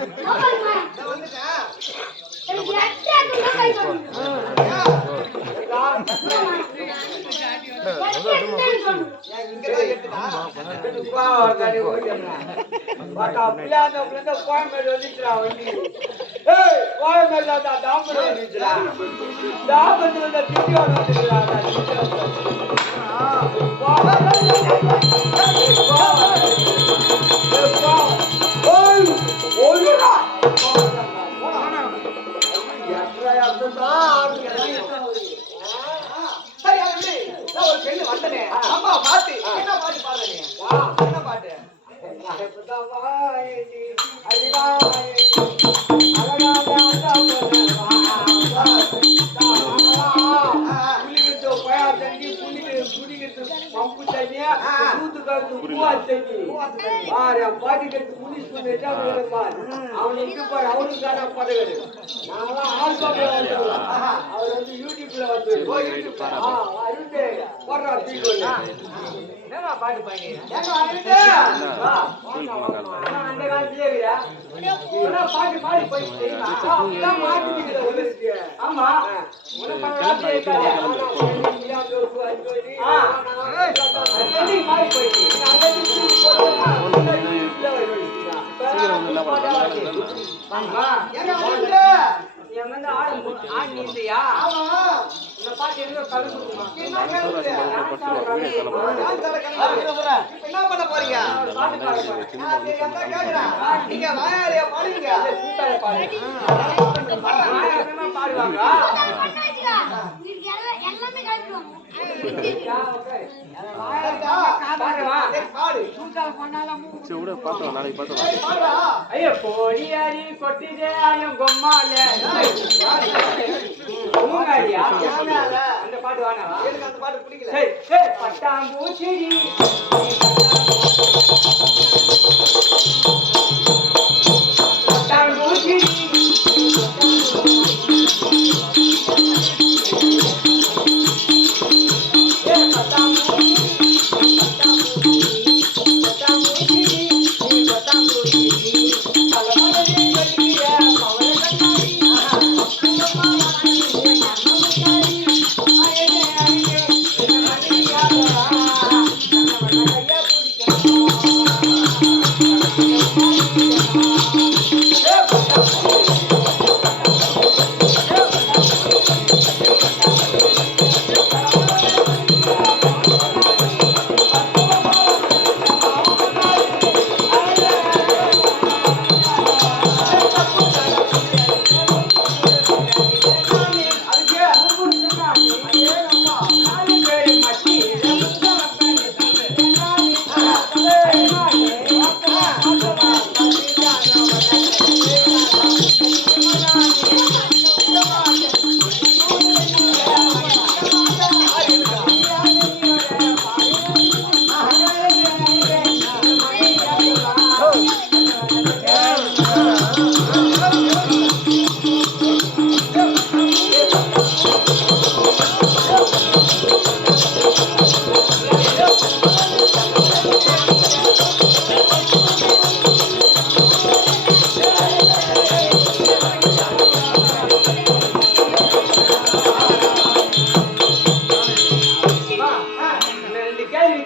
நான் வந்துட்டேன். ஏன் இங்கதான் எட்டுதா? சரி, வந்தனே. ஆமா, பாட்டு. என்ன பாட்டு பாடுற நீ? என்ன பாட்டு? அவனுக்கு பாரு அவனுக்கு தானே பதவி நாங்களாம் ஆல்பம் அவர் வந்து யூடியூப்ல வந்து அருண்டு போடுறா தீக்கொள்ளு என்னமா பாட்டு பாடி ஏங்க, அழுது. அந்த காலத்திலே இல்லையா? இப்பதான் பாட்டு பாடி போயிட்டு உங்களுக்கு. ஆமா. மாறி போயிடுச்சு? என்ன பண்ண போறீங்க. நீங்க வாயாடியா பாடுவீங்க கூத்தாட பாடு. ஆயிரமா பாடுவாங்க வாயாடியா? விட பார்த்தோம் நாளைக்கு பாடுடா. ஐயோ அரி கொட்டிதே கொம்மால அந்த பாட்டு வானவா எனக்கு அந்த பாட்டு பிடிக்கல பட்டாம்பூச்சிடி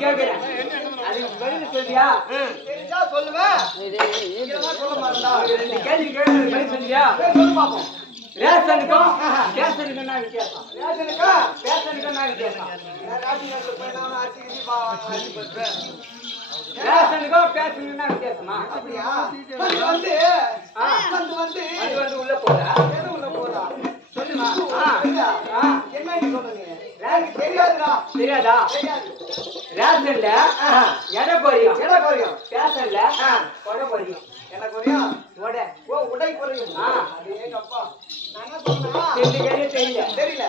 ரெண்டு கேள்வி கேட்கிறேன் அதுக்கு பதில் சொல்லியா? தெரிஞ்சா சொல்லுவேன் சொல்ல மாட்டேன்டா. ரெண்டு கேள்வி கேட்கறது பதில் சொல்லியா? சொல்லு பாப்போம். ரேஷனுக்கும் ரேஷனுக்கும் என்ன வித்தியாசம்? ரேஷனுக்கா? என்ன வித்தியாசம்? நான் ரேஷன் கடையில போய் நானும் அரிசி கிரிசி வா- வாங்கி போட்டுறேன். ரேஷனுக்கும் பேஷனுக்கும் என்ன வித்தியாசமா? அப்படியா? வந்து உள்ள போதா எது உள்ள போறா? சொல்லுமா. என்ன தெரியாதுடா. தெரியாதா? தெரியாது. ரேஷன்ல. எடை குறையும் எடை குறையும். பேஷன்ல ஆ. கொடை குறையும் என்ன குறையும்? கொடை ஓ, உடை குறையும். ஆ. அடேங்கப்பா. நான் ரெண்டு கேள்வி தெரியல தெரியல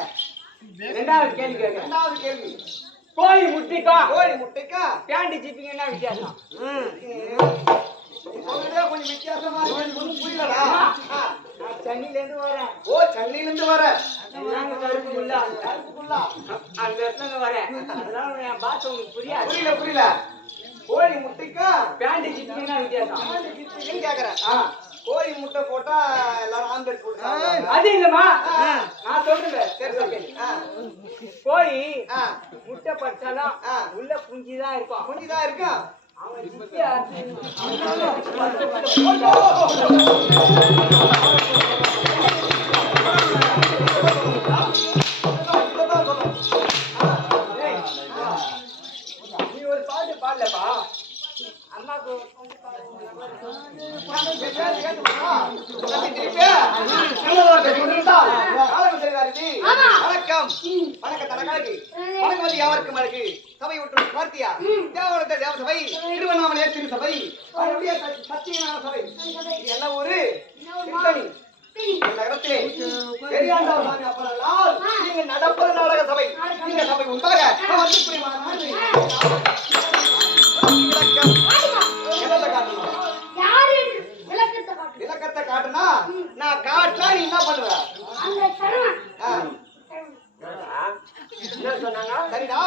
ரெண்டாவது கேள்வி ரெண்டாவது கேள்வி கோழி முட்டைக்கும் கோழி முட்டைக்கா பேண்ட் ஜிப்பிங்க என்ன வித்தியாசம் கொஞ்சம் வித்தியாசமா இருக்கு. புரியலடா. சென்னையில இருந்து வரேன். ஓ சென்னையில இருந்து வர நாங்க கருப்பு முல்லா கருப்புக்குள்ளா. அந்த இடத்துல வரேன். அதனால என் பாஷை உங்களுக்கு புரியாது. புரியல புரியல. கோழி முட்டைக்கா? பேண்ட் ஜிப்பிங்க என்ன வித்தியாசம் கேக்குறேன். கோழி முட்டை போட்டா எல்லாரும் ஆம்லெட் சாப்பிடுவாங்க. அது இல்லம்மா. நான் சொல்றேன். சரி ஆ. கோழி முட்டை பட்டாலும். உள்ள குஞ்சு தான் இருக்கும். கொஞ்சிதான் இருக்கா அவன் ஒரு வணக்கம். வணக்கம் தனக்காலக்கு வணக்கம் யாருக்கு யாவருக்கும் சபை விட்டு பார்த்தியா தேவனத்தை தேவ சபை திருவண்ணாமலையார் திரு சபை அவருடைய சத்தியமான சபை. என்ன இந்த இடத்திலே பெரியாண்டார் சாமி அப்பனால் நீங்க நடப்பது நாடக சபை. இந்த சபை. உண்டாக வந்து புரியுமா என்னத்தை காட்டணும் யாரு என்று விளக்கத்தை காட்டு. விளக்கத்தை காட்டுனா நான் காட்டா நீ என்ன பண்ணுவ அந்த சரவணன். ஆ, என்ன சொன்னாங்க சரிடா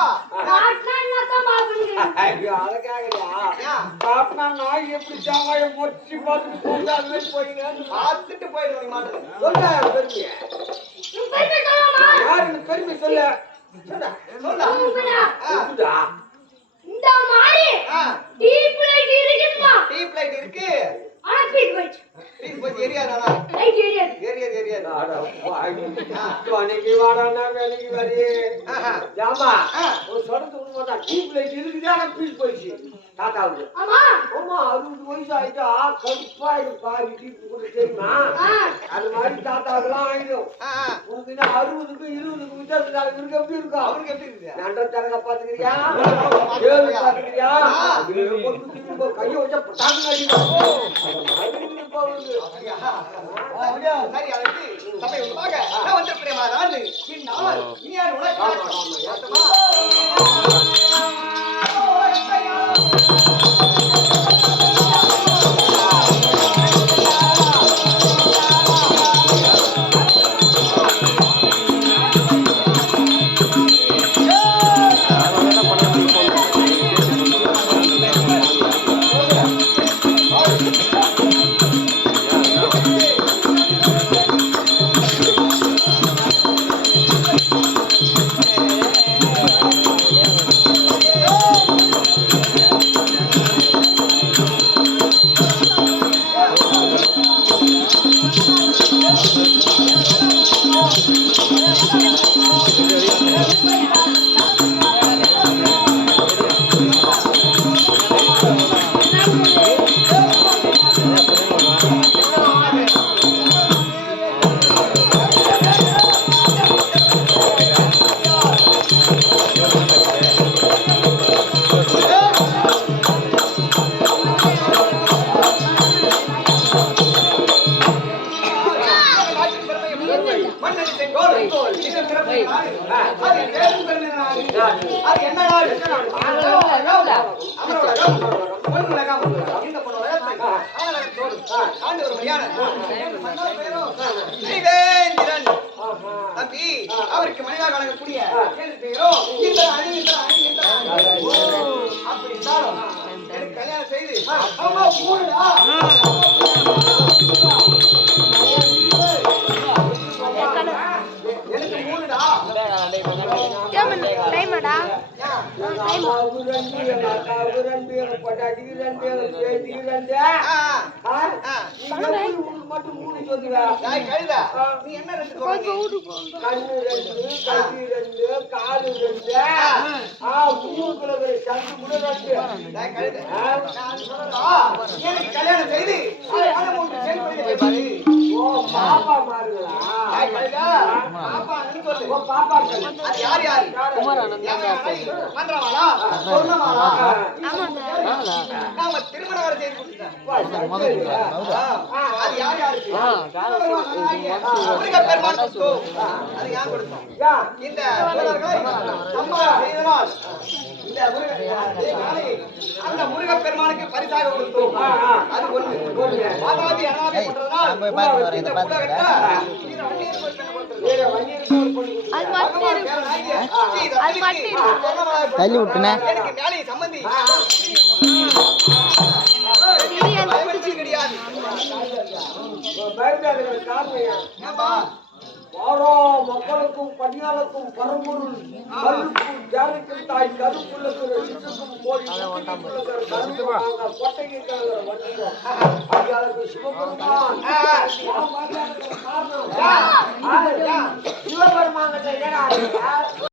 காட்டினா என்னத்தான் பார்க்கணும்? ஐயோ அதுக்காகயா ஏன்? பாப்பா நாய் எப்படி சாவாய மொச்சி பார்த்துட்டு போங்க அது மாதிரி போயிங்க பார்த்துட்டு போயிடுவோம் நீ மாட்டேன் சொல்ல பெருமைய. சொல்லலாமா? யாருக்கு பெருமை சொல்ல. சொல்ல சொல்லா உன் பெருமை. ஆ, இருக்குதா? இந்த மாதிரி? டீப் லைட் இருக்கு. பாவி. துணைக்கு வாடான்னா வேலைக்கு வரி. ஆஹா. ஏம்மா, ஆ. ஒரு சொல்றது உண்மைதான். டியூப் லைட் இருக்குது, ஆனா பீஸ் போயிடுச்சு. தாத்தாவுக்கு. ஆமா. ஆமா, அறுபது வயசு ஆயிட்டா, கடுப்பா இருக்கு பாவி டியூப் கூட தெரியுமா? ஆ. அது மாதிரி தாத்தாவுக்குலாம் ஆயிடும். என்ன அறுபதுக்கு இருபதுக்கு வித்தியாசம் இருக்கு, எப்படி இருக்கும்? அவருக்கு எப்படி இருக்கு நன்ற தரங்க பாத்துக்கிறியா? ஏழு பாத்துக்கிறியா? கையை வச்சா அதற்கு சபை உண்டாக நான் வந்திருக்கிறேன் நீ யார்? உனக்கு தம்பி, அவருக்கு மனிதாக வழங்கக்கூடிய பெயரோ இந்த அணி இந்த அணி இந்த அப்படி இருந்தாலும் எனக்கு கல்யாணம் செய்து அம்மா மட்டும் மூணு சொல்லுவ? நீ என்ன ரெண்டு கண்ணு ரெண்டு, கை ரெண்டு, காலு ரெண்டு. ஆ, மூக்குல சங்கு கூட ரெண்டு. எனக்கு கல்யாணம் செய்து. ஓ, பாப்பா மாறுங்களா? யாய் கழுதா பாப்பா நீ சொல்லு. ஓ, பாப்பாக்கள். அது யார் யார்? மன்றமாலா சொன்னமாலா இந்த இந்த அந்த முருகப் பெருமானுக்கு பரிசாக கொடுத்தோம். அது ஒண்ணு. அனாதி அனாதி பண்றதுனால் இந்த உலகத்தை இது வன்னியர் கோயில் பெண்ணை கொடுத்தது. வேற வண்டியில ஒரு பொண்ணு தள்ளி விட்டுனே. எனக்கு சம்பந்தி கிடையாது வாரா மக்களுக்கும் பணியாளருக்கும் பரம்பொருள் கருப்பும் ஜானக்கும் தாய் கருப்புள்ளது சித்துக்கும் போய் கொட்டைக்கு வண்டிக்கும் அடியாளுக்கு சிவபெருமான். சிவபெருமான்